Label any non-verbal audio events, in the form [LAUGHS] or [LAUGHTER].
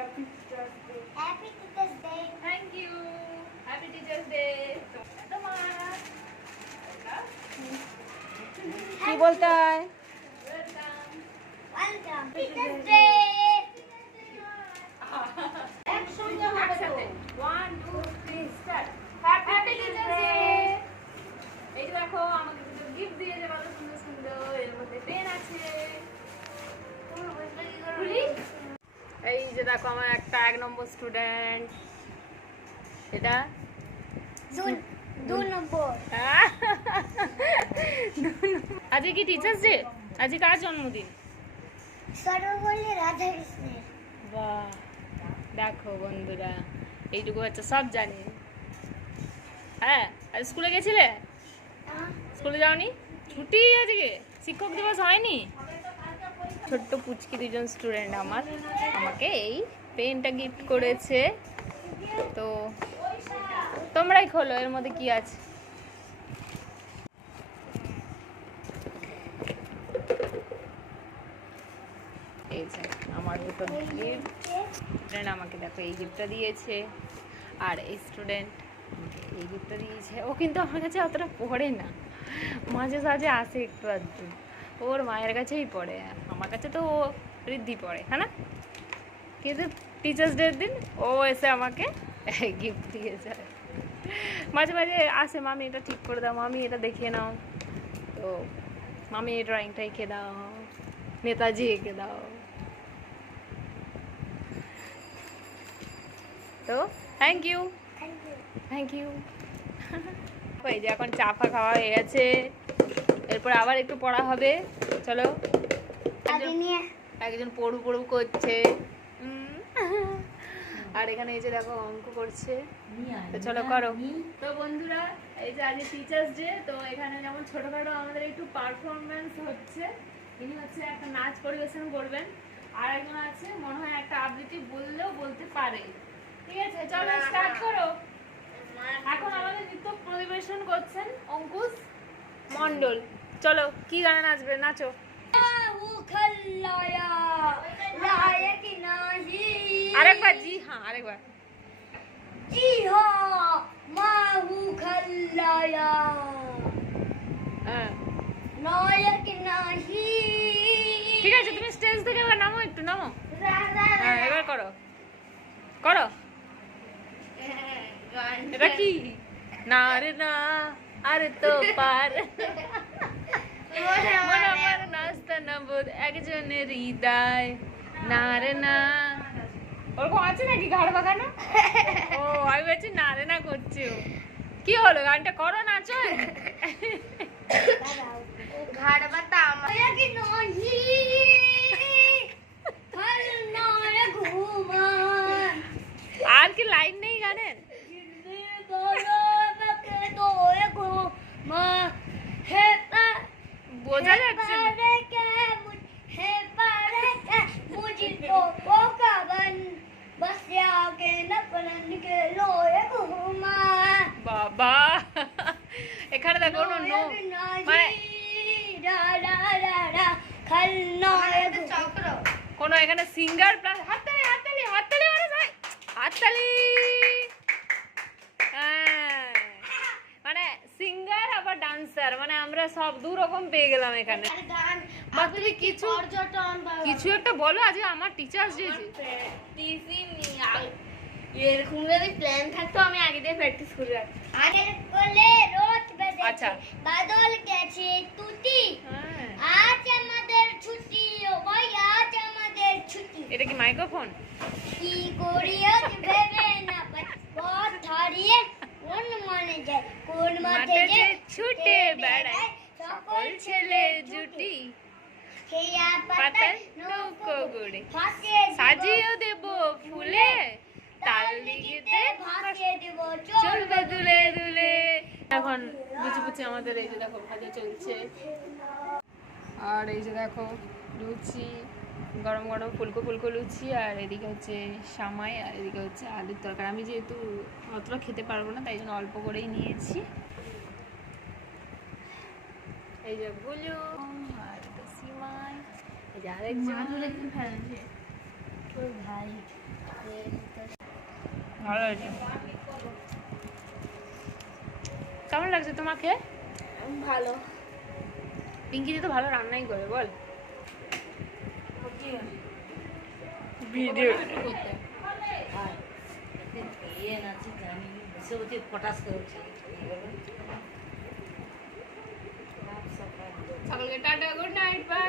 Happy teachers day happy teachers day thank you happy teachers day তোমার কি বলতে হয় ওয়েলকাম টিচার্স ডে একসঙ্গে হবে তো one two three start happy teachers day এই যে দেখো আমাকে দুটো গিফট দিয়েছে ভালো সুন্দর সুন্দর এর মধ্যে পেন আছে দেখো আমার একটা এক নম্বর স্টুডেন্ট নম্বর। [LAUGHS] আজকে কি টিচার্স ডে আজকে কার জন্মদিন? সর্বপল্লী বাহ দেখো বন্ধুরা এইটুকু বাচ্চা সব জানে। হ্যাঁ আজ স্কুলে গেছিলে? স্কুলে যাওনি? ছুটি আজকে? শিক্ষক দিবস হয়নি? ছোট্ট পুচকি দুজন স্টুডেন্ট আমার। আমাকে এই পেনটা গিফট করেছে। তো তোমরাই খোলো, এর মধ্যে কি আছে? এই আমার দুটো স্টুডেন্ট আমাকে দেখো, এই গিফটটা দিয়েছে। আর এই স্টুডেন্ট এই গিফটটা দিয়েছে। ও কিন্তু আমার কাছে অতটা পড়ে না। মাঝে সাঝে আসে একটু আধটু। ওর মায়ের কাছেই পড়ে আমার কাছে তো ও ঋদ্ধি পড়ে হ্যাঁ না? কিন্তু টিচার্স ডের দিন ও এসে আমাকে গিফট দিয়েছে। মাঝে মাঝে আসে মামি এটা ঠিক করে দাও মামি এটা দেখিয়ে নাও। তো মামি এই ড্রয়িংটা এঁকে দাও নেতাজি এঁকে দাও। তো thank you thank you thank you ওই যে এখন চা ফা খাওয়া হয়ে গেছে। এরপর আবার একটু পড়া হবে। চলো। একজন পড়ু পড়ু করছে। আর এখানে এই যে দেখো অঙ্ক করছে। তো চলো করো। তো বন্ধুরা এই যে আজকে টিচার্স ডে তো এখানে যেমন ছোটখাটো আমাদের একটু পারফরমেন্স হচ্ছে। ইনি হচ্ছে একটা নাচ পরিবেশন করবেন। আর একজন আছে মনে হয় একটা আবৃত্তি বললেও বলতে পারে। ঠিক আছে চলো স্টার্ট করো। এখন আমাদের নৃত্য পরিবেশন করছেন অঙ্কুশ। মন্ডল চলো কি গানে নাচবে নাচো। আরেকবার জি হ্যাঁ আরেকবার জি হ্যাঁ মাহু খল্লায়া হ্যাঁ। নায়ক নাহি। ঠিক আছে তুমি স্টেজ থেকে এবার নামো একটু নামো। হ্যাঁ এবার করো। করো। এটা কি? না রে না আরে তো পার। মনে আমার নাস্তা না বোধ একজনের হৃদয় না রে না ওরকম আছে নাকি ঘাড় বাগানো ও আমি বলছি না রে না করছে ও। কি হলো গানটা করো নাচো ঘাড় বাতা নায়ক নাহি খলনায়ক ঘুমান আর কি লাইন নেই গানের বোঝা যাচ্ছে না। বাবা এখানে দেখো কোনো নো মানে চক্র কোনো এখানে সিঙ্গার প্লাস হাততালি হাততালি হাততালি মানে ভাই হাততালি হ্যাঁ। মানে সিঙ্গার আবার ডান্সার মানে আমরা সব দু রকম পেয়ে গেলাম এখানে বা তুমি কিছু কিছু একটা বলো আজকে আমার টিচার্স ডে এরকম যদি প্ল্যান থাকতো আমি আগে দিয়ে প্র্যাকটিস করে রাখতাম আগে বলে রোদ বেজেছে আচ্ছা। বাদল গেছে তুতি হ্যাঁ। আজ আমাদের ছুটি ও ভাই আজ আমাদের ছুটি এটা কি মাইক্রোফোন? কি করি আজ ভেবে না পথ হারিয়ে কোন মনে যায় কোন মাঠে যে ছুটে বেড়ায় সকল ছেলে জুটি। খেয়া পাতার নৌকো গুড়ে ফাঁসে সাজিয়েও দেব ফুলে তাল দিঘিতে ভাসিয়ে দেব চলবে দুলে। দুলে। এখন বুঝি বুঝি আমাদের এই যে দেখো ভাজা চলছে। আর এই যে দেখো লুচি গরম গরম ফুলকো ফুলকো লুচি আর এদিকে হচ্ছে সামাই আর এদিকে হচ্ছে আলুর তরকারি। আমি যেহেতু অতটা খেতে পারব না তাই জন্য অল্প করেই নিয়েছি। এই যে গুলু আর সিমাই। এই যে আরেকজন। ভাই। ভালো কেমন লাগছে তোমাকে? ভালো। পিঙ্কি তো ভালো রান্নাই করে বল। ভিডিও সকলকে টাটা গুড নাইট বাই